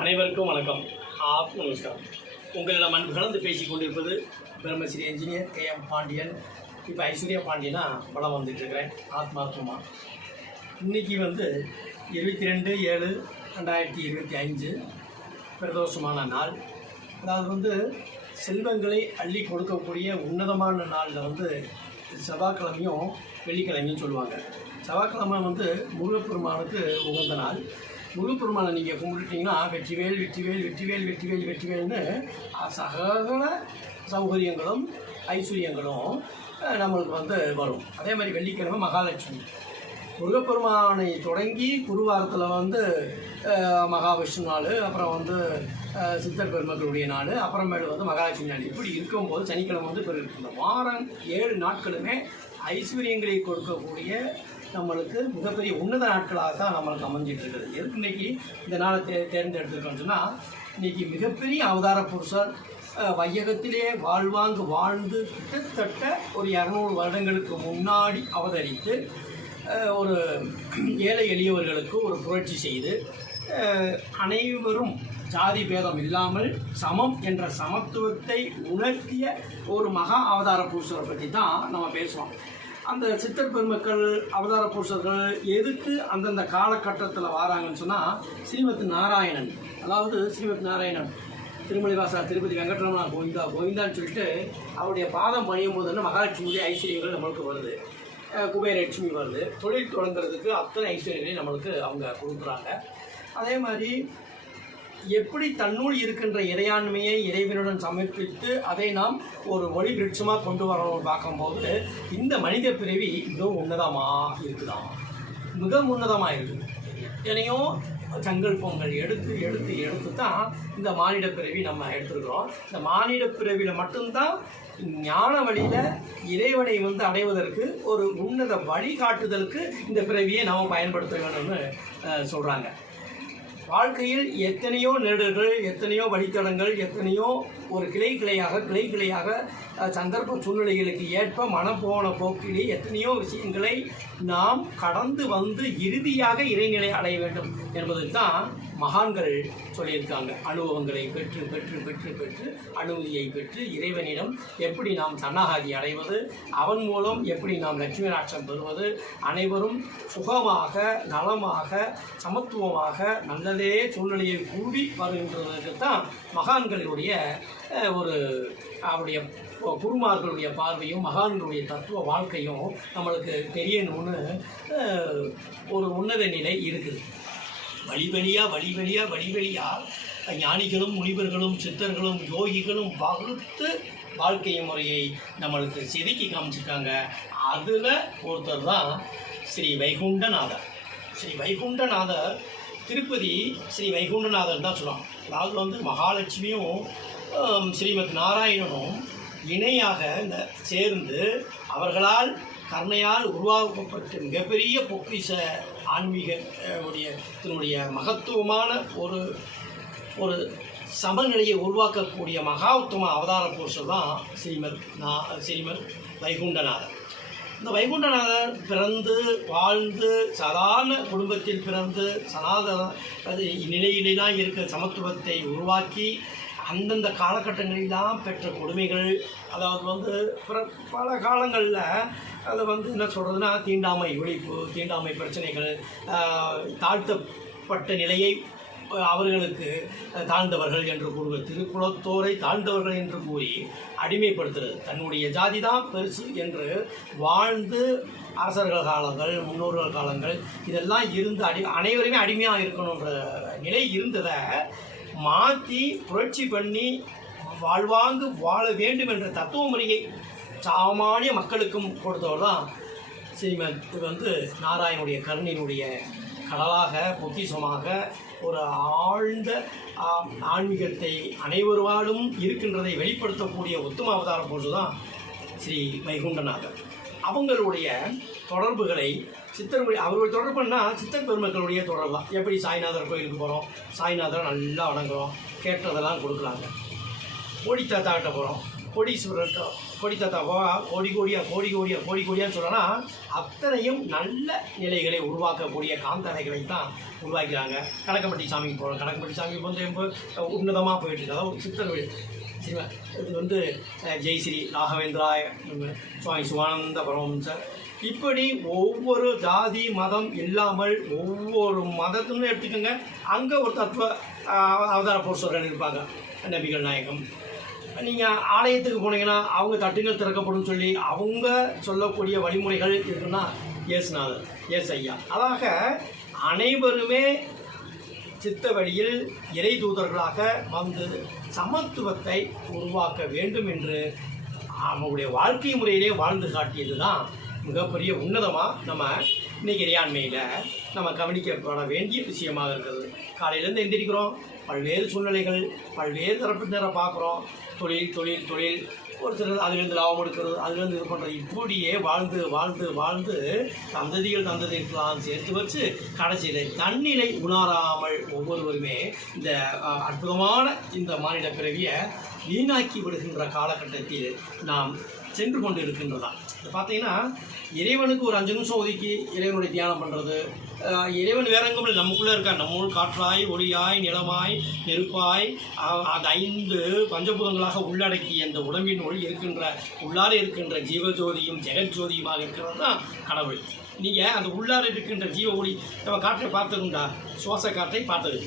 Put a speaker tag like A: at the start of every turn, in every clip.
A: அனைவருக்கும் வணக்கம். ஆப் நமஸ்காரம். உங்களிடம் அன்பு கலந்து பேசிக் கொண்டிருப்பது Brahmasri engineer K M Pandian. இப்போ ஐஸ்வர்யா பாண்டியனா படம் வந்துட்டுருக்கிறேன் ஆத்மாத்மா இன்னைக்கு வந்து இருபத்தி ரெண்டு ஏழு ரெண்டாயிரத்தி இருபத்தி அஞ்சு பிரதோஷமான நாள். அதாவது வந்து செல்வங்களை அள்ளி கொடுக்கக்கூடிய உன்னதமான நாளில் வந்து செவ்வாய்க்கிழமையும் வெள்ளிக்கிழமையும் சொல்லுவாங்க. செவ்வாய்க்கிழமை வந்து முருகப்பெருமானுக்கு உகந்த நாள். முருகப்பெருமானை நீங்கள் கும்பிட்டுட்டீங்கன்னா வெற்றிவேல் வெற்றிவேல் வெற்றிவேல் வெற்றிவேல் வெற்றிவேல்னு சகல சௌகரியங்களும் ஐஸ்வர்யங்களும் நம்மளுக்கு வந்து வரும். அதே மாதிரி வெள்ளிக்கிழமை மகாலட்சுமி. முருகப்பெருமானை தொடங்கி குருவாரத்தில் வந்து மகாவிஷ்ணு நாள் அப்புறம் வந்து சித்தர் பெருமக்களுடைய நாள் அப்புறமேலு வந்து மகாலட்சுமி நாள். இப்படி இருக்கும்போது சனிக்கிழமை வந்து பிறகு இந்த வாரம் ஏழு நாட்களுமே ஐஸ்வர்யங்களை கொடுக்கக்கூடிய நம்மளுக்கு மிகப்பெரிய உன்னத நாட்களாக தான் நம்மளுக்கு அமைஞ்சிட்டு இருக்குது எதுக்கு இன்னைக்கு இந்த நாளை தே தேர்ந்தெடுத்திருக்கோம்னு சொன்னால் இன்னைக்கு மிகப்பெரிய அவதார புருஷர் வையகத்திலே வாழ்வாங்கு வாழ்ந்து கிட்டத்தட்ட ஒரு இரநூறு வருடங்களுக்கு முன்னாடி அவதரித்து ஒரு ஏழை எளியவர்களுக்கு ஒரு புரட்சி செய்து அனைவரும் ஜாதி பேதம் இல்லாமல் சமம் என்ற சமத்துவத்தை உணர்த்திய ஒரு மகா அவதார புருஷரை பற்றி தான் நம்ம பேசுவோம் அந்த சித்தர் பெருமக்கள் அவதார புருஷர்கள் எதுக்கு அந்தந்த காலகட்டத்தில் வராங்கன்னு சொன்னால் ஸ்ரீமத் நாராயணன். அதாவது ஸ்ரீமத் நாராயணன். திருமலைவாசா திருப்பதி வெங்கட்ரமணா கோவிந்தா கோவிந்தான்னு சொல்லிட்டு அவருடைய பாதம் பணியும் போது மகாலட்சுமியுடைய ஐஸ்வர்யங்கள் நம்மளுக்கு வருது. அஹ் குபேரலட்சுமி வருது. தொழில் தொடங்குறதுக்கு அத்தனை ஐஸ்வர்யங்களையும் நம்மளுக்கு அவங்க கொடுக்குறாங்க. அதே மாதிரி எப்படி தன்னுள் இருக்கின்ற இறையாண்மையை இறைவனுடன் சமர்ப்பித்து அதை நாம் ஒரு ஒளி விருட்சமாக கொண்டு வரணும்னு பார்க்கும்போது இந்த மனித பிறவி மிகவும் உன்னதமாக இருக்குதாம் மிக உன்னதமாக இருக்குது. எத்தனையோ சங்கல்பங்கள் எடுத்து எடுத்து எடுத்து தான் இந்த மானிட பிறவி நம்ம எடுத்துருக்கிறோம். இந்த மானிட பிறவியில் மட்டும்தான் ஞான வழியில் இறைவனை வந்து அடைவதற்கு ஒரு உன்னத வழிகாட்டுதலுக்கு இந்த பிறவியை நாம் பயன்படுத்த வேணும்னு சொல்கிறாங்க வாழ்க்கையில் எத்தனையோ நெடுகள் எத்தனையோ வழித்தடங்கள் எத்தனையோ ஒரு கிளை கிளையாக கிளை கிளையாக சந்தர்ப்ப சூழ்நிலைகளுக்கு ஏற்ப மனம் போன போக்கிலே எத்தனையோ விஷயங்களை நாம் கடந்து வந்து இறுதியாக இறைநிலை அடைய வேண்டும் என்பது தான் மகான்கள் சொல்லியிருக்காங்க. அனுபவங்களை பெற்று பெற்று பெற்று பெற்று அனுமதியை பெற்று இறைவனிடம் எப்படி நாம் சன்னாகாதி அடைவது அவன் மூலம் எப்படி நாம் லட்சுமி ராட்சம் பெறுவது அனைவரும் சுகமாக நலமாக சமத்துவமாக நல்லதே சூழ்நிலையை கூடி வருகின்றதற்கு தான் மகான்களுடைய ஒரு அவருடைய குருமார்களுடைய பார்வையும் மகான்களுடைய தத்துவ வாழ்க்கையும் நம்மளுக்கு தெரியணும்னு ஒரு உன்னத நிலை இருக்குது. வழிவழியாக வழிவழியாக வழிவழியாக ஞானிகளும் முனிவர்களும் சித்தர்களும் யோகிகளும் வகுத்து வாழ்க்கை முறையை நம்மளுக்கு செதுக்கி காமிச்சிருக்காங்க. அதில் ஒருத்தர் தான் ஸ்ரீ வைகுண்டநாதர். ஸ்ரீ வைகுண்டநாதர் திருப்பதி ஸ்ரீ வைகுண்டநாதர் தான் சொல்லுவாங்க. அதாவது வந்து மகாலட்சுமியும் ஸ்ரீமத் நாராயணனும் இணையாக இந்த சேர்ந்து அவர்களால் கருணையால் உருவாக்கப்பட்ட மிகப்பெரிய பொக்கிஷ ஆன்மீக உடைய இதனுடைய மகத்துவமான ஒரு ஒரு சமநிலையை உருவாக்கக்கூடிய மகா உத்தம அவதார புருஷர் தான் ஸ்ரீமத் நா ஸ்ரீமத் வைகுண்டநாதர். இந்த வைகுண்டநாதர் பிறந்து வாழ்ந்து சாதாரண குடும்பத்தில் பிறந்து சனாதன அது நிலையிலாம் இருக்க சமத்துவத்தை உருவாக்கி அந்தந்த காலகட்டங்களிலாம் பெற்ற கொடுமைகள் அதாவது வந்து பிற- பல காலங்களில் அதை வந்து என்ன சொல்கிறதுனா தீண்டாமை ஒழிப்பு தீண்டாமை பிரச்சனைகள் தாழ்த்தப்பட்ட நிலையை அவர்களுக்கு தாழ்ந்தவர்கள் என்று கூறுவது திருக்குலத்தோரை தாழ்ந்தவர்கள் என்று கூறி அடிமைப்படுத்துறது. தன்னுடைய ஜாதி தான் பெருசு என்று வாழ்ந்து அரசர்கள் காலங்கள் முன்னோர்கள் காலங்கள் இதெல்லாம் இருந்து அடி அனைவருமே அடிமையாக இருக்கணுன்ற நிலை இருந்ததை மாற்றி புரட்சி பண்ணி வாழ்வாங்கு வாழ வேண்டும் என்ற தத்துவ முறையை சாமானிய மக்களுக்கும் கொடுத்தவர் தான் ஸ்ரீமன். இது வந்து நாராயணுடைய கருணையினுடைய கடலாக பொக்கிசமாக ஒரு ஆழ்ந்த ஆன்மீகத்தை அனைவருவாலும் இருக்கின்றதை வெளிப்படுத்தக்கூடிய உத்தம அவதாரம் பொழுது தான் ஸ்ரீ வைகுண்டநாதர் அவங்களுடைய தொடர்புகளை சித்தர் அவர்கள் தொடர்புன்னா சித்தர் பெருமக்களுடைய தொடர்பு தான். எப்படி சாய்நாதர் கோயிலுக்கு போகிறோம் சாய்நாதரை நல்லா வணங்குறோம். கேட்டதெல்லாம் கொடுக்குறாங்க. கோடி தாத்தாட்ட போகிறோம் கோடீஸ்வரர்கிட்ட கோடி தாத்தாவோ கோடி கோடியாக கோடி கோடியாக கோடி கோடியான்னு சொல்லலாம் அத்தனையும் நல்ல நிலைகளை உருவாக்கக்கூடிய காந்தரைகளை தான் உருவாக்கிறாங்க. கணக்கம்பட்டி சாமிக்கு போகிறோம் கணக்கம்பட்டி சாமிக்கு வந்து உன்னதமாக போயிட்டு இருக்கு. அதாவது சித்தர் இது வந்து ஜெய்ஸ்ரீ ராகவேந்திராய சுவாமி சிவானந்த சார் இப்படி ஒவ்வொரு ஜாதி மதம் இல்லாமல் ஒவ்வொரு மதத்துன்னு எடுத்துக்கோங்க. அங்கே ஒரு தத்துவ அவதார புருஷர்கள் இருப்பாங்க நபிகள் நாயகம். நீங்கள் ஆலயத்துக்கு போனீங்கன்னா அவங்க தட்டுகள் திறக்கப்படும் சொல்லி அவங்க சொல்லக்கூடிய வழிமுறைகள் இருக்குன்னா ஏசுநாதர் ஏஸ் ஐயா அதாக அனைவருமே சித்த வழியில் இறை தூதர்களாக வந்து சமத்துவத்தை உருவாக்க வேண்டும் என்று அவங்களுடைய வாழ்க்கை முறையிலே வாழ்ந்து காட்டியது தான் மிகப்பெரிய உன்னதமாக நம்ம இன்னைக்கு இறையாண்மையில் நம்ம கவனிக்கப்பட வேண்டிய விஷயமாக இருக்கிறது. காலையிலேருந்து எந்திரிக்கிறோம். பல்வேறு சூழ்நிலைகள் பல்வேறு தரப்பினரை பார்க்குறோம். தொழில் தொழில் தொழில். ஒரு சிலர் அதுலேருந்து லாபம் எடுக்கிறது அதுலேருந்து இது பண்ணுறது இப்படியே வாழ்ந்து வாழ்ந்து வாழ்ந்து தந்ததிகள் தந்ததிகளாம் சேர்த்து வச்சு கடைசியில் தன்னிலை உணராமல் ஒவ்வொருவருமே இந்த அற்புதமான இந்த மாநில பிறவியை வீணாக்கி விடுகின்ற காலகட்டத்தில் நாம் சென்று கொண்டு இருக்கின்றதா இப்போ பார்த்தீங்கன்னா இறைவனுக்கு ஒரு அஞ்சு நிமிஷம் ஒதுக்கி இறைவனுடைய தியானம் பண்ணுறது இறைவன் வேற எங்கும் நமக்குள்ளே இருக்கா நம்முள் காற்றாய் ஒளியாய் நிலமாய் நெருப்பாய் அது அந்த ஐந்து பஞ்சபூதங்களாக உள்ளடக்கிய இந்த உடம்பினுள் இருக்கின்ற உள்ளார இருக்கின்ற ஜீவஜோதியும் ஜெகஜோதியுமாக இருக்கிறது தான் கடவுள். நீங்கள் அந்த உள்ளார இருக்கின்ற ஜீவ ஒளி நம்ம காற்றை பார்த்ததுண்டா சுவாச காற்றை பார்த்தது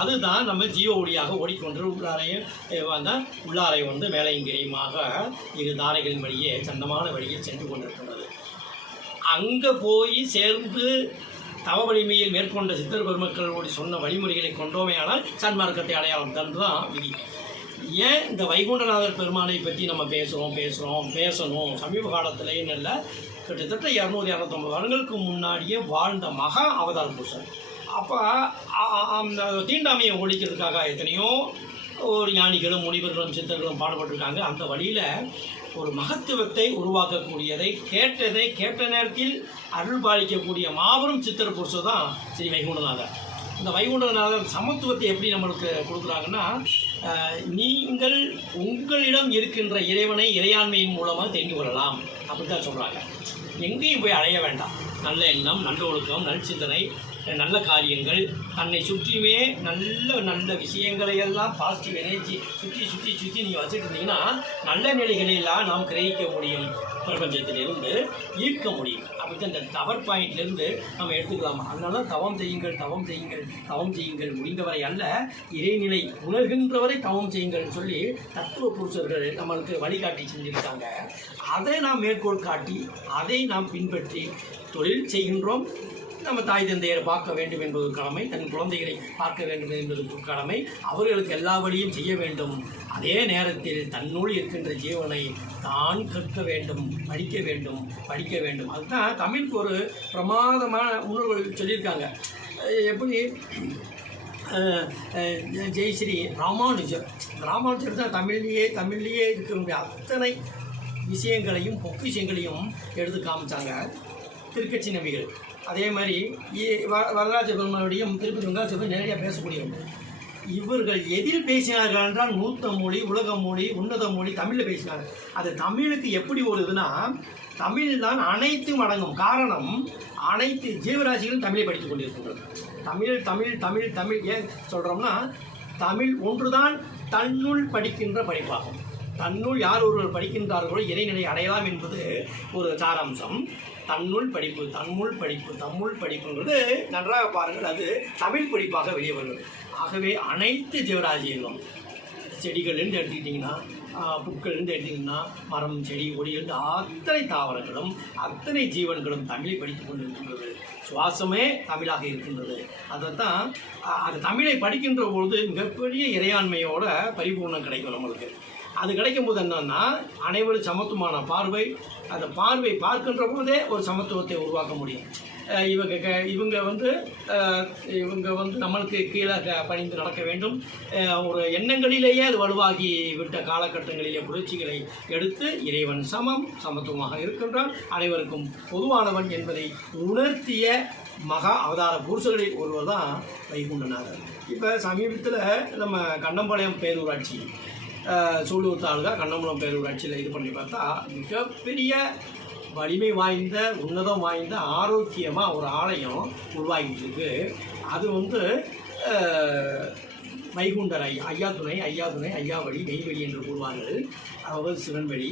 A: அதுதான் நம்ம ஜீவ ஒளியாக ஓடிக்கொண்டு உள்ளாரையும் அந்த வந்த உள்ளாரை வந்து மேலையும் இரு தாரைகளின் வழியே சந்தமான வழியில் சென்று கொண்டிருக்கின்றது. அங்கே போய் சேர்ந்து தவ வலிமையில் மேற்கொண்ட சித்தர் பெருமக்களோடு சொன்ன வழிமுறைகளை கொண்டோமேயானால் சன்மார்க்கத்தை அடையாளம் தந்து தான் விதி. ஏன் இந்த வைகுண்டநாதர் பெருமானை பற்றி நம்ம பேசுகிறோம் பேசுகிறோம் பேசணும்? சமீப காலத்திலேன்னு இல்லை கிட்டத்தட்ட இரநூறு இரநூத்தொம்பது வருடங்களுக்கு முன்னாடியே வாழ்ந்த மகா அவதார புருஷன் அப்போ அந்த தீண்டாமையை ஒழிக்கிறதுக்காக எத்தனையோ ஒரு ஞானிகளும் முனிவர்களும் சித்தர்களும் பாடுபட்டிருக்காங்க. அந்த வழியில் ஒரு மகத்துவத்தை உருவாக்கக்கூடியதை கேட்டதை கேட்ட நேரத்தில் அருள் பாலிக்கக்கூடிய மாபெரும் சித்தர் புருஷர் தான் ஸ்ரீ வைகுண்டநாதர். இந்த வைகுண்டநாதர் சமத்துவத்தை எப்படி நம்மளுக்கு கொடுக்குறாங்கன்னா நீங்கள் உங்களிடம் இருக்கின்ற இறைவனை இறையாண்மையின் மூலமாக தெரிந்து கொள்ளலாம். அப்படி தான் சொல்கிறாங்க எங்கேயும் போய் அடைய வேண்டாம். நல்ல எண்ணம் நல்ல ஒழுக்கம் நற்சிந்தனை நல்ல காரியங்கள். தன்னை சுற்றியுமே நல்ல நல்ல விஷயங்களை எல்லாம் பாசிட்டிவ் எனர்ஜி சுற்றி சுற்றி சுற்றி நீங்கள் வச்சுட்டு இருந்தீங்கன்னா நல்ல நிலைகளெல்லாம் நாம் கிரகிக்க முடியும். பிரபஞ்சத்திலிருந்து ஈர்க்க முடியும். அப்படி இந்த டவர் பாயிண்ட்லேருந்து நம்ம எடுத்துக்கலாம்? அதனால தவம் செய்யுங்கள் தவம் செய்யுங்கள் தவம் செய்யுங்கள் முடிந்தவரை அல்ல இறைநிலை உணர்கின்றவரை தவம் செய்யுங்கள்னு சொல்லி தத்துவ புருஷர்கள் நம்மளுக்கு வழிகாட்டி செஞ்சுருக்காங்க. அதை நாம் மேற்கோள் காட்டி அதை நாம் பின்பற்றி தொழில் செய்கின்றோம். நம்ம தாய் தந்தையரை பார்க்க வேண்டும் என்பது கடமை தன் குழந்தைகளை பார்க்க வேண்டும் என்பது கடமை. அவர்களுக்கு எல்லா வழியும் செய்ய வேண்டும். அதே நேரத்தில் தன்னுள் இருக்கின்ற ஜீவனை தான் கற்க வேண்டும் படிக்க வேண்டும் படிக்க வேண்டும். அதுதான் தமிழுக்கு ஒரு பிரமாதமான முன்னோர்கள் சொல்லியிருக்காங்க. எப்படி? ஜெய்ஸ்ரீ ராமானுஜர். ராமானுஜர் தான் தமிழ்லேயே தமிழ்லேயே இருக்கக்கூடிய அத்தனை விஷயங்களையும் பொக்கிஷங்களையும் எடுத்து காமிச்சாங்க. திருக்கட்சி நபிகள். அதே மாதிரி இ- வ- வரலாற்று பெருமாளுடையும் திருப்பதி வெங்காட்சி நேரடியாக பேசக்கூடியவங்க. இவர்கள் எதில் பேசினார்கள் என்றால் மூத்த மொழி உலக மொழி உன்னத மொழி தமிழில் பேசினார்கள். அது தமிழுக்கு எப்படி ஓடுதுன்னா தமிழ் தான் அனைத்தும் அடங்கும். காரணம் அனைத்து ஜீவராசிகளும் தமிழை படித்துக் கொண்டிருக்கின்றது தமிழ் தமிழ் தமிழ் தமிழ் ஏன் சொல்கிறோம்னா தமிழ் ஒன்றுதான் தன்னுள் படிக்கின்ற படிப்பாகும். தன்னுள் யார் ஒருவர் படிக்கின்றார்களோ இறைநிலை அடையலாம் என்பது ஒரு சாராம்சம். தன்னுள் படிப்பு தன்னுள் படிப்பு தம்முள் படிப்புங்கிறது நன்றாக பாருங்கள் அது தமிழ் படிப்பாக வெளியே வருகிறது. ஆகவே அனைத்து ஜீவராசிகளும் செடிகள்லேருந்து எடுத்துக்கிட்டிங்கன்னா ஆஹ், புற்கள்லேருந்து எடுத்துக்கிட்டிங்கன்னா மரம் செடி கொடிகள் அத்தனை தாவரங்களும் அத்தனை ஜீவன்களும் தமிழை படித்துக் கொண்டிருக்கின்றது. சுவாசமே தமிழாக இருக்கின்றது. அதைத்தான் தான் அது தமிழை படிக்கின்ற பொழுது மிகப்பெரிய இறையாண்மையோட பரிபூர்ணம் கிடைக்கும் நம்மளுக்கு. அது கிடைக்கும் போது என்னன்னா அனைவரும் சமத்துவமான பார்வை அந்த பார்வை பார்க்கின்ற போதே ஒரு சமத்துவத்தை உருவாக்க முடியும். இவங்க க- இவங்க வந்து இவங்க வந்து நம்மளுக்கு கீழே க- பணிந்து நடக்க வேண்டும். ஒரு எண்ணங்களிலேயே அது வலுவாகி விட்ட காலகட்டங்களிலே புரட்சிகளை எடுத்து இறைவன் சமம் சமத்துவமாக இருக்கின்றான். அனைவருக்கும் பொதுவானவன் என்பதை உணர்த்திய மகா அவதார புருஷர்களில் ஒருவர் தான் வைகுண்டநாதர் இப்போ சமீபத்தில் நம்ம கண்ணம்பாளையம் பேரூராட்சி சூலூர் தாலுகா கண்ணமுலம் பேரூராட்சியில் இது பண்ணி பார்த்தா மிகப்பெரிய வலிமை வாய்ந்த உன்னதம் வாய்ந்த ஆரோக்கியமாக ஒரு ஆலயம் உருவாகிட்டு இருக்கு. அது வந்து வைகுண்டர் ஐயா ஐயா துணை ஐயா துணை ஐயாவழி மெய்வழி என்று கூறுவார்கள். அதாவது சிவன் வழி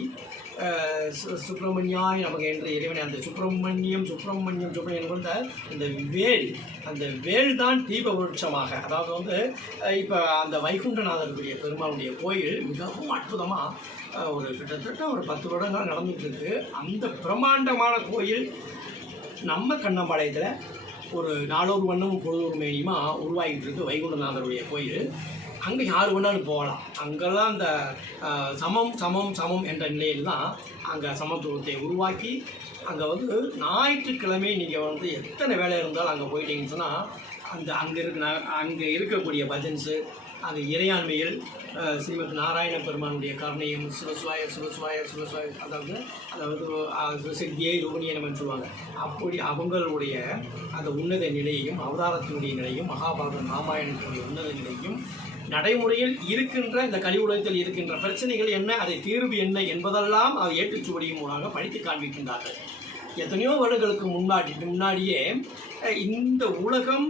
A: சு- சுப்பிரமணியாய் நமக்கு என்ற இறைவனை அந்த சுப்பிரமணியம் சுப்பிரமணியம் சுப்பிரமணியம் கொண்ட இந்த வேல் அந்த வேல் தான் தீப விருட்சமாக. அதாவது வந்து இப்போ அந்த வைகுண்டநாதருடைய பெருமாளுடைய கோயில் மிகவும் அற்புதமாக ஒரு கிட்டத்தட்ட ஒரு பத்து வருடங்கள் நடந்துகிட்டு இருக்கு. அந்த பிரம்மாண்டமான கோயில் நம்ம கண்ணம்பாளையத்தில் ஒரு நாளொரு வண்ணம் பொழுதொரு மேனியுமா உருவாகிட்டு இருக்கு வைகுண்டநாதருடைய கோயில். அங்கே யார் வேணாலும் போகலாம். அங்கெல்லாம் அந்த சமம் சமம் சமம் என்ற நிலையில் தான் அங்கே சமத்துவத்தை உருவாக்கி அங்கே வந்து ஞாயிற்றுக்கிழமை நீங்கள் வந்து எத்தனை வேலை இருந்தாலும் அங்கே போயிட்டீங்கன்னு சொன்னால் அந்த அங்கே இருக்க அங்கே இருக்கக்கூடிய பஜன்ஸு அந்த இறையாண்மையில் ஸ்ரீமத் நாராயண பெருமானுடைய கருணையும் சிவசுவாய சிவசுவாய சிவசுவாய அதாவது அதாவது சித்தியை ரோகிணியனம் சொல்லுவாங்க அப்படி அவங்களுடைய அந்த உன்னத நிலையையும் அவதாரத்தினுடைய நிலையும் மகாபாரதம் ராமாயணத்தினுடைய உன்னத நிலையும் நடைமுறையில் இருக்கின்ற இந்த கலி உலகத்தில் இருக்கின்ற பிரச்சனைகள் என்ன அதை தீர்வு என்ன என்பதெல்லாம் அதை ஏற்றுச்சுவடியும் மூலமாக படித்து காண்பிக்கின்றார்கள். எத்தனையோ வருடங்களுக்கு முன்னாடி முன்னாடியே இந்த உலகம்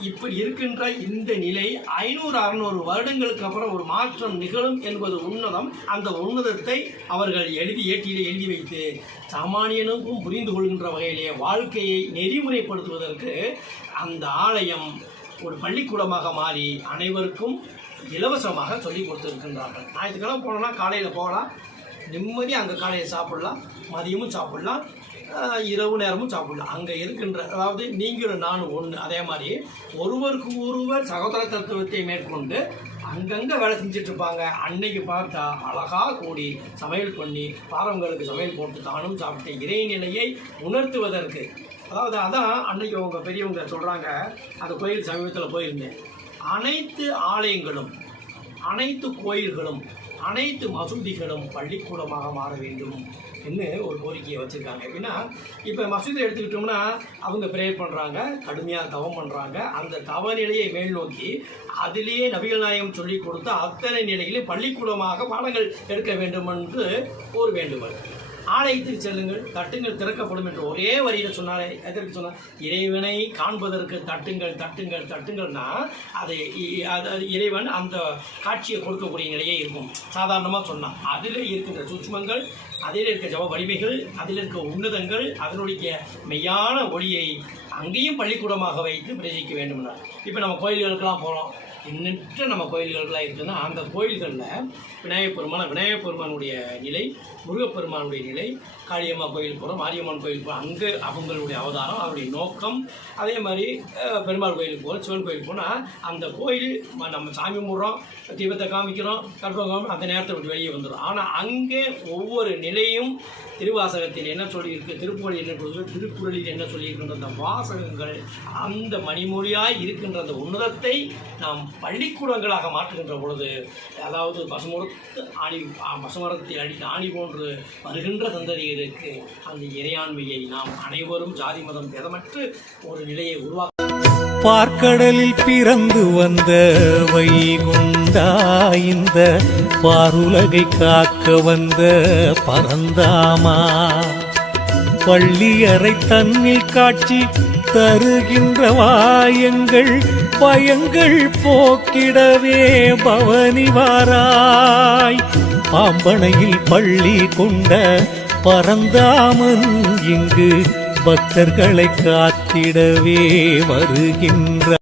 A: இப்படி இருக்கின்ற இந்த நிலை ஐநூறு அறுநூறு வருடங்களுக்கு அப்புறம் ஒரு மாற்றம் நிகழும் என்பது உன்னதம். அந்த உன்னதத்தை அவர்கள் எழுதி ஏட்டிலே எழுதி வைத்து சாமானியனுக்கும் புரிந்து கொள்கின்ற வகையிலே வாழ்க்கையை நெறிமுறைப்படுத்துவதற்கு அந்த ஆலயம் ஒரு பள்ளிக்கூடமாக மாறி அனைவருக்கும் இலவசமாக சொல்லிக் கொடுத்துருக்கின்றார்கள். ஞாயிற்றுக்கிழமை போனோம்னா காலையில் போகலாம். நிம்மதியாக அங்கே காலையில் சாப்பிடலாம். மதியமும் சாப்பிடலாம். இரவு நேரமும் சாப்பிடலாம் அங்கே இருக்கின்ற அதாவது நீங்களும் நானும் ஒன்று அதே மாதிரி ஒருவருக்கு ஒருவர் சகோதர தத்துவத்தை மேற்கொண்டு அங்கங்கே வேலை செஞ்சுட்டு இருப்பாங்க. அன்னைக்கு பார்த்தா அழகாக கூடி சமையல் பண்ணி பாரவங்களுக்கு சமையல் போட்டு தானும் சாப்பிட்டு இறைநிலையை உணர்த்துவதற்கு. அதாவது அதான் அன்னைக்கு அவங்க பெரியவங்க சொல்கிறாங்க அந்த கோயில் சமீபத்தில் போயிருந்தேன். அனைத்து ஆலயங்களும் அனைத்து கோயில்களும் அனைத்து மசூதிகளும் பள்ளிக்கூடமாக மாற வேண்டும். என்று ஒரு கோரிக்கையை வச்சுருக்காங்க. எப்படின்னா இப்போ மசூதி எடுத்துக்கிட்டோம்னா அவங்க ப்ரேயர் பண்ணுறாங்க கடுமையாக தவம் பண்ணுறாங்க அந்த தவ நிலையை மேல் நோக்கி அதிலேயே நபிகள் நாயகம் சொல்லி கொடுத்த அத்தனை நிலையிலும் பள்ளிக்கூடமாக பாடங்கள் எடுக்க வேண்டும் என்று ஒரு வேண்டுகோள் ஆலயத்திற்கு செல்லுங்கள் தட்டுங்கள் திறக்கப்படும் என்று ஒரே வரியில் சொன்னாரே. எதற்கு சொன்னார்? இறைவனை காண்பதற்கு தட்டுங்கள் தட்டுங்கள் தட்டுங்கள்னா அது அது இறைவன் அந்த காட்சியை கொடுக்கக்கூடிய நிலையே இருக்கும். சாதாரணமாக சொன்னான் அதில் இருக்கின்ற சூட்சுமங்கள் அதில் இருக்க ஜப வலிமைகள் அதில் இருக்க உன்னதங்கள் அதனுடைய மெய்யான ஒளியை அங்கேயும் பள்ளிக்கூடமாக வைத்து பிரஜிக்க வேண்டும்னா இப்போ நம்ம கோயில்களுக்கெல்லாம் போகிறோம் எண்ணற்ற நம்ம கோயில்கள்லாம் இருக்குன்னா அந்த கோயில்களில் விநாயகப் பெருமான் விநாயகப் பெருமானுடைய நிலை முருகப்பெருமானுடைய நிலை காளியம்மா கோயில் போகிறோம் மாரியம்மன் கோயில் போகிறோம் அங்கே அவங்களுடைய அவதாரம் அவருடைய நோக்கம். அதே மாதிரி பெருமாள் கோயிலுக்கு போகிறோம் சிவன் கோயிலுக்கு போனால் அந்த கோயில் நம்ம சாமி கும்பிட்றோம் தீபத்தை காமிக்கிறோம் கற்பகம் அந்த நேரத்தை விட்டு வெளியே வந்துடும் ஆனால் அங்கே ஒவ்வொரு நிலையும் திருவாசகத்தில் என்ன சொல்லியிருக்கு திருப்புகழில் என்ன சொல்லியிருக்கு திருக்குறளில் என்ன சொல்லியிருக்கின்ற அந்த வாசகங்கள் அந்த மணிமொழியாய் இருக்கின்ற அந்த உன்னதத்தை நாம் பள்ளிக்கூடங்களாக மாற்றுகின்ற பொழுது அதாவது பசுமரத்து ஆணி பசுமரத்தை அடி ஆணி போன்று வருகின்ற சந்ததியருக்கு அந்த இறையாண்மையை நாம் அனைவரும் ஜாதி மதம் பெதமற்று ஒரு நிலையை உருவாக்க
B: பார்க்கடலில் பிறந்து வந்த வைகுண்டா இந்த பாருலகை காக்க வந்த பரந்தாமா பள்ளியறை தன்னில் காட்சி தருகின்ற வாயங்கள் பயங்கள் போக்கிடவே பவனிவாராய். பாம்பனையில் பள்ளி கொண்ட பரந்தாமன் இங்கு பக்தர்களை காத்திடவே வருகின்ற